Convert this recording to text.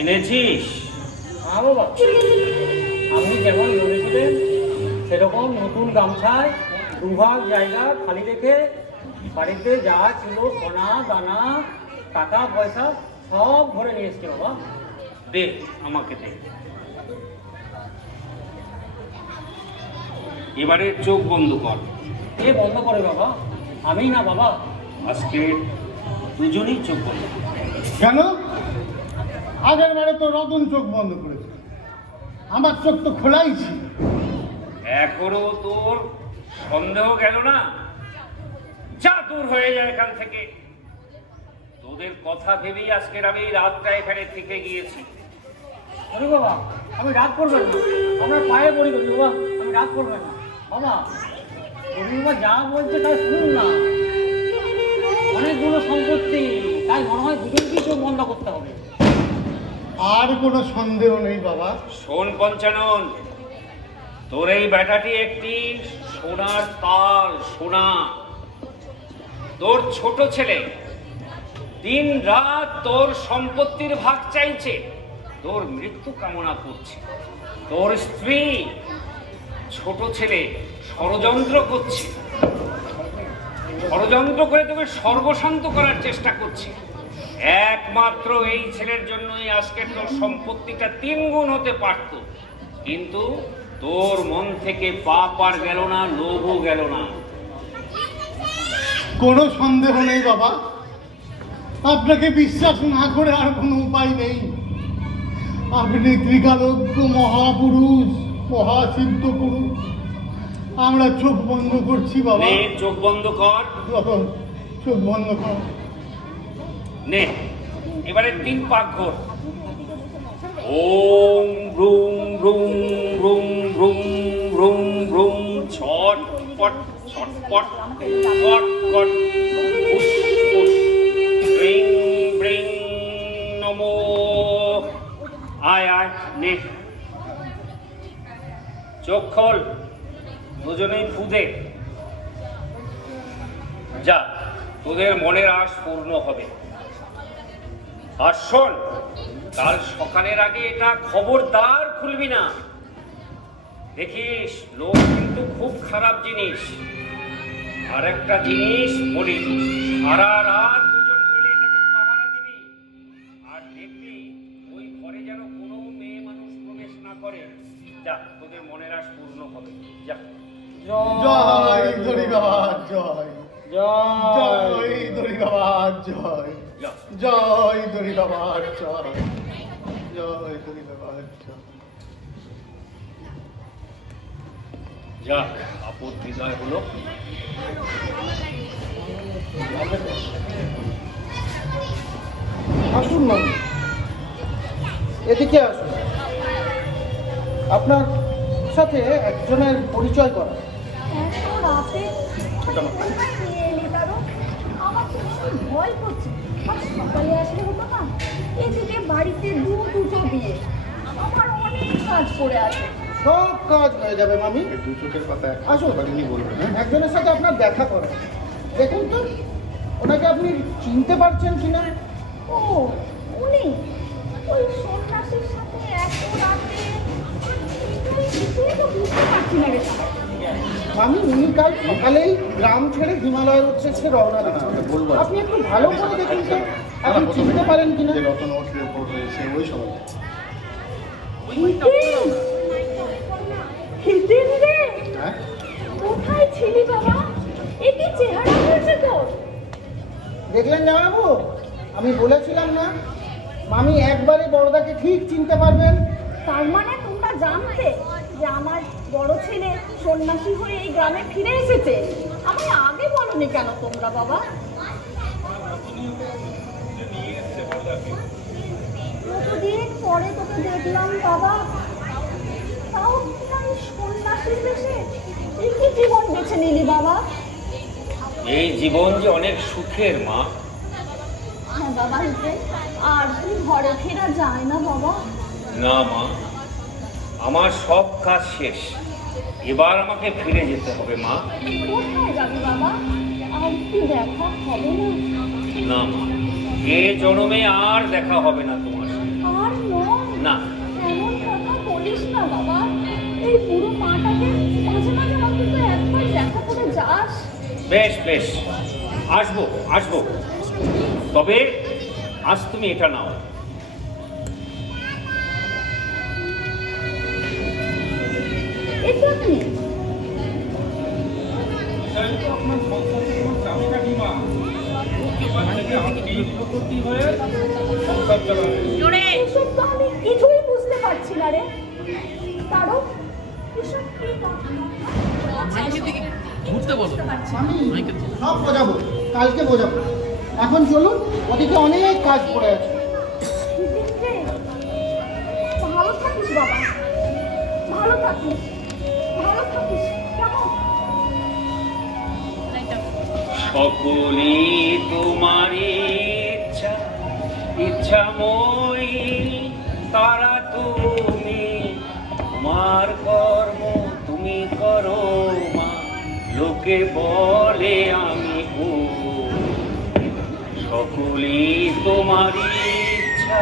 এনেছিস? হ্যাঁ বাবা, আপনি যেমন বলেছিলেন সেরকম নতুন গামছায় দুভাগ জায়গা খালি রেখে বাড়িতে যা ছিল সোনা দানা টাকা পয়সা সব ভরে নিয়ে এসছে বাবা। দে, আমাকে দে। এবারে চোখ বন্ধ কর। কে বন্ধ করে বাবা? আমি না বাবা। আজকে দুজনেই চোখ বন্ধ কর। কেন? আগের বারে তো রতন চোখ বন্ধ করেছে, আমার চোখ তো খোলাই ছিল। এখনো তোর সন্দেহ গেল না? যা দূর হয়ে যায় এখান থেকে। তোদের কথা ভেবেই আজকের আমি এই রাতটা এখানে থেকে গিয়েছি। আরে বাবা, আমি রাগ করবেন না, আপনার পায়ে পড়ি করি বাবা, আমি রাগ করবেন না বাবা। বাবা যা বলছে তাই শুনুন না, অনেকগুলো সম্পত্তি, তাই মনে হয় দুজনকেই চোখ বন্ধ করতে হবে। আর কোনো সন্দেহ নেই বাবা। শোন পঞ্চানন, তোর এই বেটাটি একটি সোনার তাল, সোনা। তোর ছোট ছেলে দিন রাত তোর সম্পত্তির ভাগ চাইছে, তোর মৃত্যু কামনা করছে। তোর স্ত্রী ছোট ছেলে ষড়যন্ত্র করছে, ষড়যন্ত্র করে তোকে সর্বশান্ত করার চেষ্টা করছে। একমাত্র এই ছেলের জন্যই আজকে তোর সম্পত্তিটা 3 গুণ হতে পারত, কিন্তু তোর মন থেকে পাপ আর গেল না, লোভও গেল না। কোনো সন্দেহ নেই বাবা, আপনাকে বিশ্বাস না করে আর কোনো উপায় নেই। আপনি ত্রিকালজ্ঞ মহাপুরুষ, মহাসিদ্ধ পুরুষ। আমরা চোখ বন্ধ করছি বাবা। নে, চোখ বন্ধ কর। রতন, চোখ বন্ধ কর। নে, এবারে 3 পাক ঘোর। ওম ব্রুম ব্রুম ব্রুম ব্রুম ব্রুম ব্রুম ছটপট ছটপট কটকট উস উস ব্রিং ব্রিং নমো। আয় আয়, নে চোখ খোল, দুজনেই ফুদে। যা, তোদের মনের আশ পূর্ণ হবে। আর শোন, কাল সকালের আগে এটা খবরদার খুলবি না। দেখিস, লোক কিন্তু খুব খারাপ জিনিস। আর একটা জিনিস বলি, সারা রাত দুজন মিলে এটাকে পাহারা দিবি। আর দেখবি ওই ঘরে যেন কোনো মেয়ে মানুষ প্রবেশ না করে। যা, তোদের মনের আশ পূর্ণ হবে। যা। জয় দড়ি বাবা, জয় জয় জয় দড়ি বাবা, জয় যা। জয় দড়ি বাবা, জয় জয় দড়ি বাবা, জয়। যাক, আপদ বিদায় হলো। আসুন না, এদিকে আসুন। আপনার সাথে একজনের পরিচয় করা। এত রাতে কোথায় নিয়ে এলি তারও? আমার তো ভীষণ ভয় করছে। আর সকালে আসলে হতো না? এদিকে বাড়িতে দুটো বিয়ে, আমার অনেক কাজ পড়ে আছে। সব কাজ হয়ে যাবে মামি। দু চোখের পাতা আসুন, বলবেন। একজনের সাথে আপনার দেখা করা। দেখুন তো, ওনাকে আপনি চিনতে পারছেন কিনা? ও, উনি ওই সন্ন্যাসীর সাথে এত রাতে কিছুই তো বুঝতে পারছি না রে। মামি, উনি কাল সকালেই গ্রাম ছেড়ে হিমালয়ের উদ্দেশ্যে রওনা দিচ্ছেন। আপনি একটু ভালো করে দেখুন তো, আপনি চিনতে পারেন কিনা? রতন ওঠের পর সে ওই সময় হিতেন রে, হ্যাঁ কোথায় ছিলি বাবা? এ কি চেহারা হয়েছে তোর? দেখলেন জামাইবাবু, আমি বলেছিলাম না, মামি একবারে বড়দাকে ঠিক চিনতে পারবেন। তার মানে তোমরা জানতে যে আমার বড় ছেলে সন্ন্যাসী হয়ে এই গ্রামে ফিরে এসেছে? আমায় আগে বলনি কেন তোমরা বাবা? কতদিন পরে তোকে দেখলাম বাবা, তাও কিনা এই সন্ন্যাসীর বেশে। এই কি জীবন বেছে নিলি বাবা? এই জীবন যে অনেক সুখের মা। হ্যাঁ বাবা, হিতেন, আর তুই ঘরে ফেরা যায় না বাবা? না মা, আমার সব কাজ শেষ, এবার আমাকে ফিরে যেতে হবে মা। কোথায় যাবি বাবা? আর কি দেখা হবে না? না মা, এ জন্মে আর দেখা হবে না তোমার সাথে। আর বেশ বেশ, আসবো আসবো, তবে আজ তুমি এটা নাও। এটা কি? এসব তো আমি কিছুই বুঝতে পারছি না রে। কারণ এসব কি কথা? আমি সব বোঝাবো, কালকে বোঝাবো। এখন চলুন, ওদিকে অনেক কাজ পড়ে আছে। রে, ভালো থাকিস বাবা, ভালো থাকিস, ভালো থাকিস কেমন? সকলি তোমারই ইচ্ছা, ইচ্ছাময়ী তারা তুমি, তোমার কর্ম তুমি করো মা, লোকে বলে আমি ভুল। সকলি তোমারই ইচ্ছা,